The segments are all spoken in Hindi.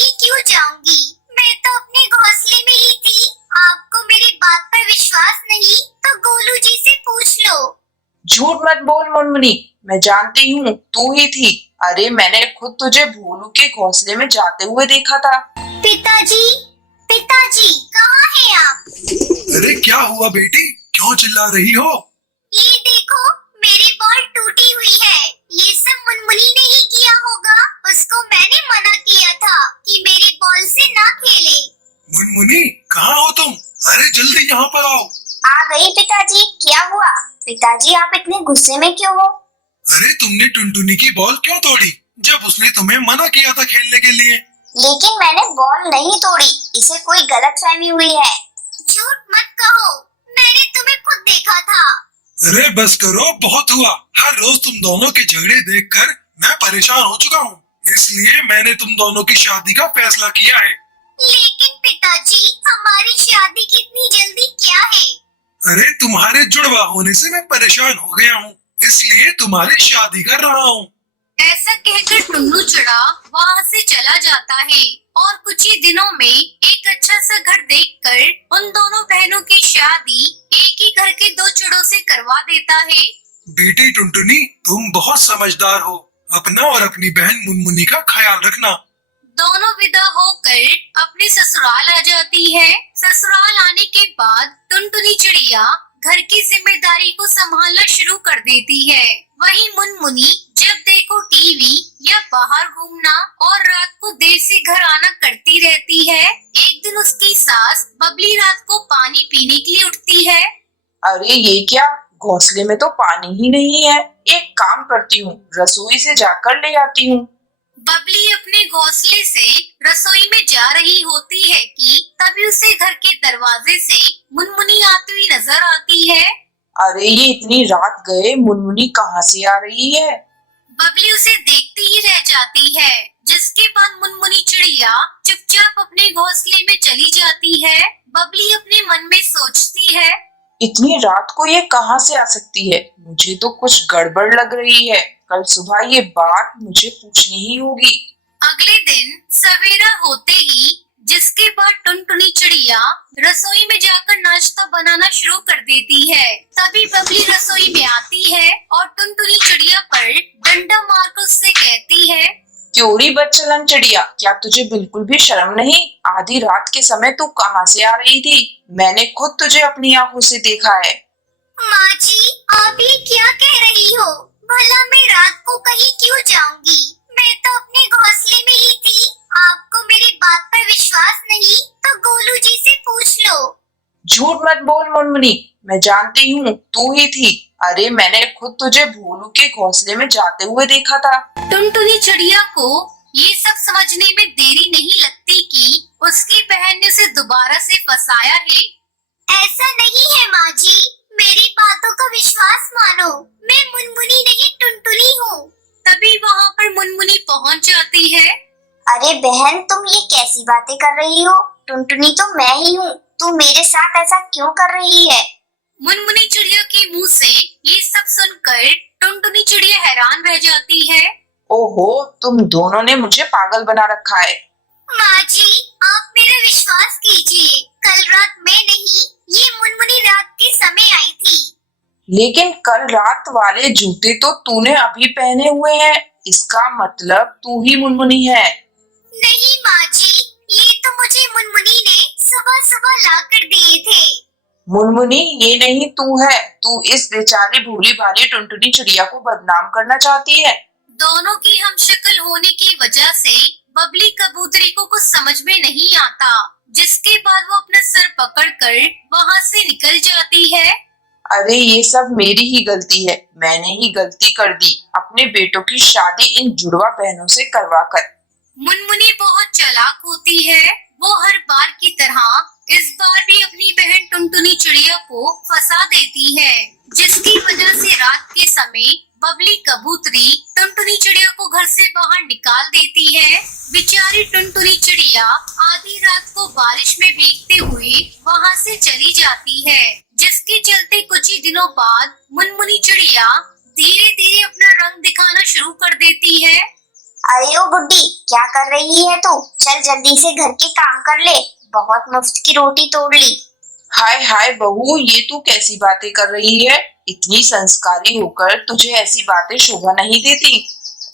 कहीं क्यों जाऊंगी? मैं तो अपने घोंसले में ही थी। आपको मेरी बात पर विश्वास नहीं तो गोलू जी से पूछ लो। झूठ मत बोल मुनमुनी, मैं जानती हूँ तू ही थी। अरे मैंने खुद तुझे भोलू के घोंसले में जाते हुए देखा था। पिताजी, पिताजी कहाँ हैं आप? अरे क्या हुआ बेटी, क्यों चिल्ला रही हो? ये देखो, मेरी बॉल टूटी हुई है। ये सब मुनमुनी ने ही किया होगा। उसको मैंने मना किया था कि मेरी बॉल से ना खेले। मुनमुनी कहाँ हो तुम? अरे जल्दी यहाँ पर आओ। आ गई पिताजी। क्या हुआ? पिताजी आप इतने गुस्से में क्यों हो? अरे तुमने टुनटुनी की बॉल क्यों तोड़ी जब उसने तुम्हें मना किया था खेलने के लिए? लेकिन मैंने बॉल नहीं तोड़ी, इसे कोई गलतफहमी हुई है। झूठ मत कहो, मैंने तुम्हें खुद देखा था। अरे बस करो, बहुत हुआ। हर रोज तुम दोनों के झगड़े देखकर मैं परेशान हो चुका हूँ, इसलिए मैंने तुम दोनों की शादी का फैसला किया है। लेकिन पिताजी, हमारी शादी कितनी जल्दी क्या है? अरे तुम्हारे जुड़वा होने से मैं परेशान हो गया हूँ, इसलिए तुम्हारी शादी कर रहा हूँ। ऐसा कहकर टुन्नू चढ़ा वहाँ से चला जाता है और कुछ ही दिनों में एक अच्छा सा घर देखकर उन दोनों बहनों की शादी एक ही घर के दो चुड़ों से करवा देता है। बेटी टुनटुनी, तुम बहुत समझदार हो। अपना और अपनी बहन मुनमुनी का ख्याल रखना। दोनों विदा होकर अपने ससुराल आ जाती है। ससुराल आने के बाद टुनटुनी चिड़िया घर की जिम्मेदारी को संभालना शुरू कर देती है। वहीं मुनमुनी जब देखो टीवी या बाहर घूमना और रात को देर से घर आना करती रहती है। एक दिन उसकी सास बबली रात को पानी पीने के लिए उठती है। अरे ये क्या, घोंसले में तो पानी ही नहीं है। एक काम करती हूँ, रसोई से जाकर ले आती हूँ। बबली अपने घोंसले से रसोई में जा रही होती है कि तभी उसे घर के दरवाजे से मुनमुनी आती हुई नजर आती है। अरे ये इतनी रात गए, मुनमुनी कहाँ से आ रही है? बबली उसे देखती ही रह जाती है, जिसके बाद मुनमुनी चिड़िया चुपचाप अपने घोंसले में चली जाती है। बबली अपने मन में सोचती है, इतनी रात को ये कहाँ से आ सकती है? मुझे तो कुछ गड़बड़ लग रही है। कल सुबह ये बात मुझे पूछनी ही होगी। अगले दिन सवेरा होते ही जिसके बाद टुनटुनी चिड़िया रसोई में जाकर नाश्ता बनाना शुरू कर देती है। तभी बबली रसोई में आती है और टुनटुनी चिड़िया पर डंडा मारकर उससे कहती है, क्योरी बदचलन चिड़िया, क्या तुझे बिल्कुल भी शर्म नहीं? आधी रात के समय तू कहाँ से आ रही थी? मैंने खुद तुझे अपनी आंखों से देखा है। माँ जी, आप ये क्या कह रही हो? भला मैं रात को कहीं क्यों जाऊंगी? मैं तो अपने घोंसले में ही थी। आपको मेरी बात पर विश्वास नहीं तो गोलू जी से पूछ लो। झूठ मत बोल मुनमुनी, मैं जानती हूँ तू ही थी। अरे मैंने खुद तुझे भोलू के घोंसले में जाते हुए देखा था। टुनटुनी चिड़िया को ये सब समझने में देरी नहीं लगती कि उसकी बहन ने उसे दोबारा से फंसाया है। ऐसा नहीं है माँ जी, मेरी बातों का विश्वास मानो। मैं मुनमुनी नहीं टुनटुनी हूँ। तभी वहाँ पर मुनमुनी पहुँच जाती है। अरे बहन, तुम ये कैसी बातें कर रही हो? टुनटुनी तो मैं ही हूँ। तू मेरे साथ ऐसा क्यों कर रही है? मुनमुनी चिड़िया के मुंह से ये सब सुनकर टुनटुनी चिड़िया हैरान रह जाती है। ओहो, तुम दोनों ने मुझे पागल बना रखा है। माँ जी, आप मेरा विश्वास कीजिए। कल रात मैं नहीं, ये मुनमुनी रात के समय आई थी। लेकिन कल रात वाले जूते तो तूने अभी पहने हुए हैं। इसका मतलब तू ही मुनमुनी है। नहीं माँ जी, ये तो मुझे मुनमुनी ने सुबह सुबह ला कर दिए थे। मुनमुनी ये नहीं तू है। तू इस बेचारी भूली भाली टुनटुनी चिड़िया को बदनाम करना चाहती है। दोनों की हम शक्ल होने की वजह से बबली कबूतरी को कुछ समझ में नहीं आता, जिसके बाद वो अपना सर पकड़कर वहाँ से निकल जाती है। अरे ये सब मेरी ही गलती है। मैंने ही गलती कर दी अपने बेटों की शादी इन जुड़वा बहनों से करवा कर। मुनमुनी बहुत चालाक होती है। वो हर बार की तरह इस बार भी अपनी बहन टुनटुनी चिड़िया को फंसा देती है, जिसकी वजह से रात के समय बबली कबूतरी टुनटुनी चिड़िया को घर से बाहर निकाल देती है। बेचारी टुनटुनी चिड़िया आधी रात को बारिश में भीगते हुए वहाँ से चली जाती है, जिसके चलते कुछ ही दिनों बाद मुनमुनी चिड़िया धीरे धीरे अपना रंग दिखाना शुरू कर देती है। अरे ओ बुड्ढी, क्या कर रही है तू? चल जल्दी से घर के काम कर ले, बहुत मुफ्त की रोटी तोड़ ली। हाय हाय बहू, ये तू कैसी बातें कर रही है? इतनी संस्कारी होकर तुझे ऐसी बातें शोभा नहीं देती।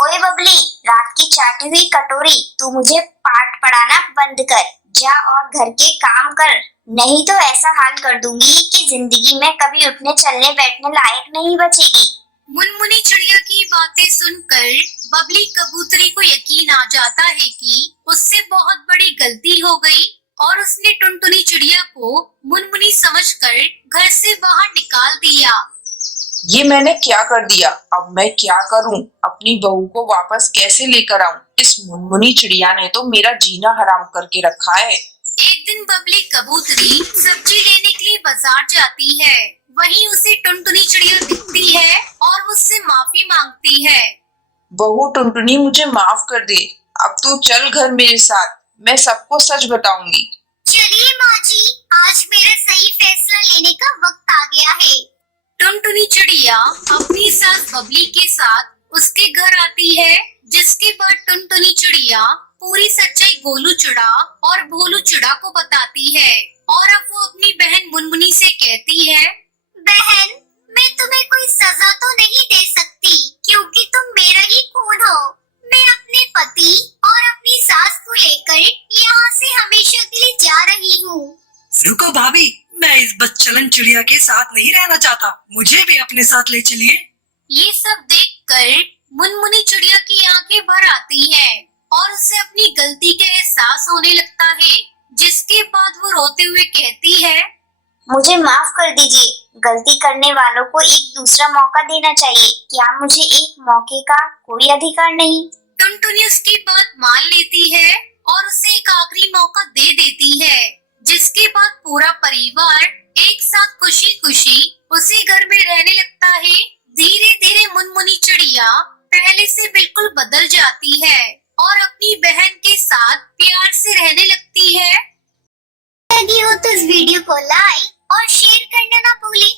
ओए बबली, रात की चाटी हुई कटोरी, तू मुझे पाठ पढ़ाना बंद कर, जा और घर के काम कर, नहीं तो ऐसा हाल कर दूंगी कि जिंदगी में कभी उठने चलने बैठने लायक नहीं बचेगी। मुनमुनी चिड़िया की बातें सुनकर बबली कबूतरी को यकीन आ जाता है कि उससे बहुत बड़ी गलती हो गई और उसने टुनटुनी चिड़िया को मुनमुनी समझकर घर से बाहर निकाल दिया। ये मैंने क्या कर दिया? अब मैं क्या करूं? अपनी बहू को वापस कैसे लेकर आऊं? इस मुनमुनी चिड़िया ने तो मेरा जीना हराम करके रखा है। एक दिन बबली कबूतरी सब्जी लेने के लिए बाजार जाती है। वहीं उसे टुनटुनी चिड़िया दिखती है और उससे माफी मांगती है। बहू टुनटुनी, मुझे माफ कर दे, अब तू चल घर मेरे साथ, मैं सबको सच बताऊंगी। चलिए माँ जी, आज मेरा सही फैसला लेने का वक्त आ गया है। टुनटुनी चिड़िया अपनी सास बबली के साथ उसके घर आती है, जिसके बाद टुनटुनी चिड़िया पूरी सच्चाई गोलू चिड़ा और भोलू चिड़ा को बताती है और अब वो अपनी बहन मुनमुनी से कहती है, बहन, मैं तुम्हें कोई सजा तो नहीं दे सकती क्योंकि तुम मेरा ही खून हो। मैं अपने पति और अपनी सास को लेकर यहाँ से हमेशा के लिए जा रही हूँ। रुको भाभी, मैं इस बदचलन चिड़िया के साथ नहीं रहना चाहता, मुझे भी अपने साथ ले चलिए। ये सब देखकर मुनमुनी चिड़िया की आंखें भर आती हैं और उसे अपनी गलती का एहसास होने लगता है, जिसके बाद वो रोते हुए कहती है, मुझे माफ कर दीजिए, गलती करने वालों को एक दूसरा मौका देना चाहिए, क्या मुझे एक मौके का कोई अधिकार नहीं? टुनटुनी उसकी बात मान लेती है और उसे एक आखिरी मौका दे देती है, जिसके बाद पूरा परिवार एक साथ खुशी खुशी उसी घर में रहने लगता है। धीरे धीरे मुनमुनी चिड़िया पहले से बिल्कुल बदल जाती है और अपनी बहन के साथ प्यार से रहने लगती है। लगी हो तो इस वीडियो को लाइक और शेयर करना ना भूलें।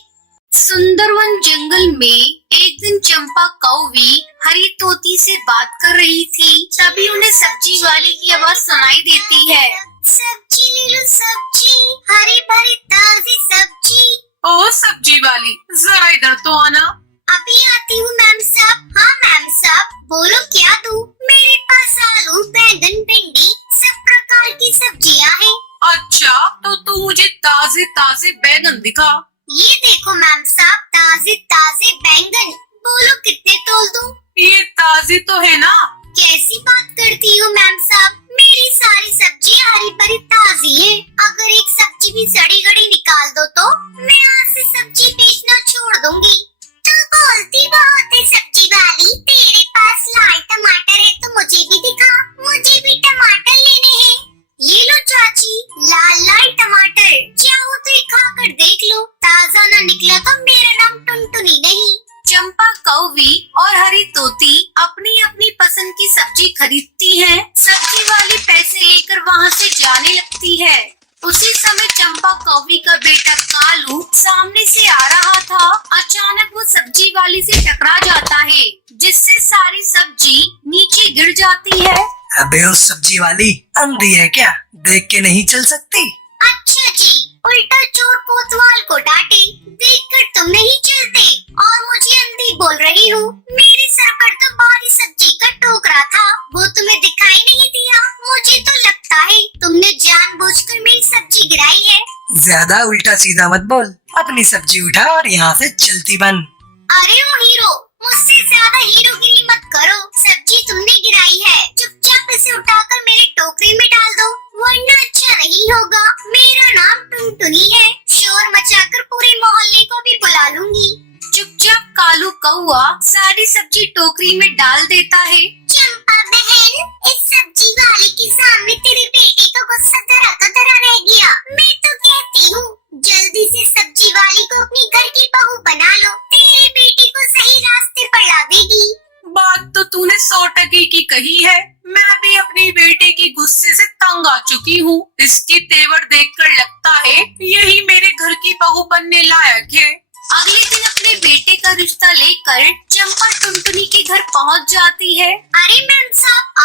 सुंदरवन जंगल में एक दिन चंपा कौवी हरी तोती से बात कर रही थी, तभी उन्हें सब्जी वाली की आवाज सुनाई देती है। सब्जी ले लो सब्जी, हरी भरी ताजी सब्जी। ओ सब्जी वाली, जरा इधर तो आना। अभी आती हूँ मैम साहब। हाँ मैम साहब, बोलो क्या दूँ? मेरे पास आलू, बैंगन, भिंडी सब प्रकार की सब्जियाँ हैं। अच्छा, तो तू मुझे ताजे ताजे बैंगन दिखा। ये देखो मैम साहब, ताजे ताजे बैंगन। बोलो कितने तोल दूँ? ये ताजे तो है ना? कैसी बात करती हो मैम साहब, मेरी सारी सब्जी हरी भरी ताजी है। अगर एक सब्जी भी सड़ी गड़ी निकाल दो तो मैं आज से सब्जी बेचना छोड़ दूंगी। तू बोलती बहुत है सब्जी वाली, तेरे पास लाल टमाटर है तो मुझे भी दिखा, मुझे भी टमाटर लेने हैं। ये लो चाची, लाल लाल टमाटर, चाहो तो ये खाकर देख लो, ताजा ना निकला तो मेरा नाम टुनटुनी नहीं। चंपा कौवी और हरी तोती अपनी अपनी पसंद की सब्जी खरीदती हैं। सब्जी वाली पैसे लेकर वहाँ से जाने लगती है। उसी समय चंपा कौवी का बेटा कालू सामने से आ रहा था। अचानक वो सब्जी वाली से टकरा जाता है, जिससे सारी सब्जी नीचे गिर जाती है। अबे उस सब्जी वाली, अंधी है क्या? देख के नहीं चल सकती? अच्छा जी, उल्टा चोर कोतवाल को डांटे, देखकर तुम नहीं चलते और मुझे अंधी बोल रही हूँ। मेरे सर पर तो भारी सब्जी का टोकरा था, वो तुम्हें दिखाई नहीं दिया। मुझे तो लगता है तुमने जानबूझकर मेरी सब्जी गिराई है। ज्यादा उल्टा सीधा मत बोल, अपनी सब्जी उठा और यहाँ से चलती बन। अरे ओ हीरो, मुझसे ज्यादा हीरोगिरी मत करो। सब्जी तुमने गिराई है, चुपचाप इसे उठाकर मेरे टोकरी में डाल दो, वरना अच्छा नहीं होगा। मेरा नाम टुनटुनी है, शोर मचाकर पूरे मोहल्ले को भी बुला लूंगी। चुपचाप कालू कौआ सारी सब्जी टोकरी में डाल देता है। चंपा बहन, इस सब्जी वाले के सामने तेरे बेटे का गुस्सा धरा रह गया। मैं तो कहती हूँ जल्दी से सब्जी वाली को अपनी घर की बहू बना लो, तेरे बेटे को सही रास्ते पर ला देगी। बात तो तूने 100% की कही है। मैं भी अपने बेटे के गुस्से से तंग आ चुकी हूँ। इसके तेवर देखकर लगता है यही मेरे घर की बहू बनने लायक है। अगले दिन अपने बेटे का रिश्ता लेकर चंपा टुनटुनी के घर पहुंच जाती है। अरे मैम साहब,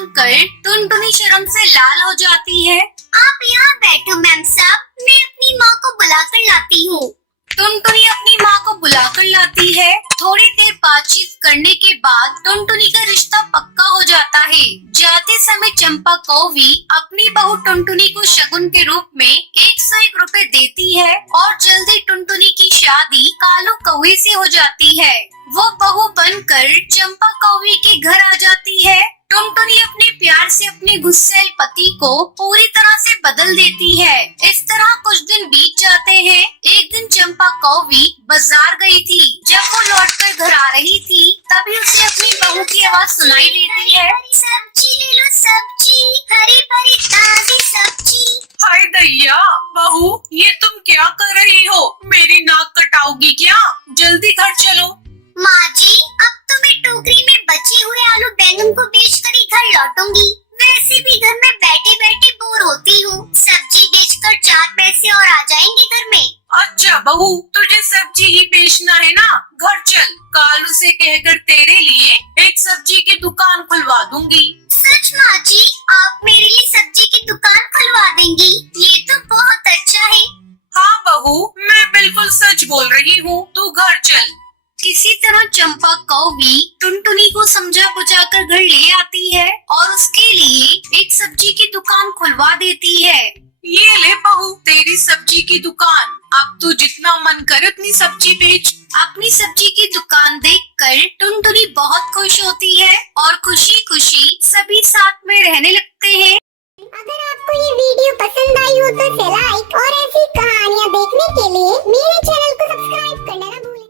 सुनकर टुनटुनी शर्म से लाल हो जाती है। आप यहाँ बैठो मैम साहब, मैं अपनी माँ को बुला कर लाती हूँ। टुनटुनी अपनी माँ को बुलाकर लाती है। थोड़ी देर बातचीत करने के बाद टुनटुनी का रिश्ता पक्का हो जाता है। जाते समय चंपा कौवी अपनी बहू टुनटुनी को शगुन के रूप में 101 रुपए देती है और जल्दी टुनटुनी की शादी कालू कौवे से हो जाती है। वो बहू बनकर चंपा कौवी के घर आ जाती है। टुनटुनी अपने प्यार से अपने गुस्सैल पति को पूरी तरह से बदल देती है। इस तरह कुछ दिन बीत जाते हैं। एक दिन चंपा कौवी बाजार गई थी। जब वो लौटकर घर आ रही थी तभी उसे अपनी बहू की आवाज सुनाई देती है। हरी सब्जी ले लो, सब्जी, हरी भरी ताजी सब्जी। हाय दैया, बहू ये तुम क्या कर रही हो? मेरी नाक कटाओगी क्या? जल्दी घर चलो। माँ जी, अब तो मैं टोकरी में बचे हुए आलू बैंगन को बेचकर ही घर लौटूंगी। वैसे भी घर में बैठे बैठे बोर होती हूँ। सब्जी बेचकर 4 पैसे और आ जाएंगे घर में। अच्छा बहू, तुझे सब्जी ही बेचना है ना? घर चल, कालू से कहकर तेरे लिए एक सब्जी की दुकान खुलवा दूंगी। सच माँ जी, आप मेरे लिए सब्जी की दुकान खुलवा देंगी? ये तो बहुत अच्छा है। हाँ बहू, मैं बिल्कुल सच बोल रही हूँ, तू घर चल। किसी तरह चंपा कौवी टुनटुनी को समझा बुझाकर घर ले आती है और उसके लिए एक सब्जी की दुकान खुलवा देती है। ये ले बहू, तेरी सब्जी की दुकान। अब तू जितना मन करे उतनी सब्जी बेच। अपनी सब्जी की दुकान देखकर टुनटुनी बहुत खुश होती है और खुशी खुशी सभी साथ में रहने लगते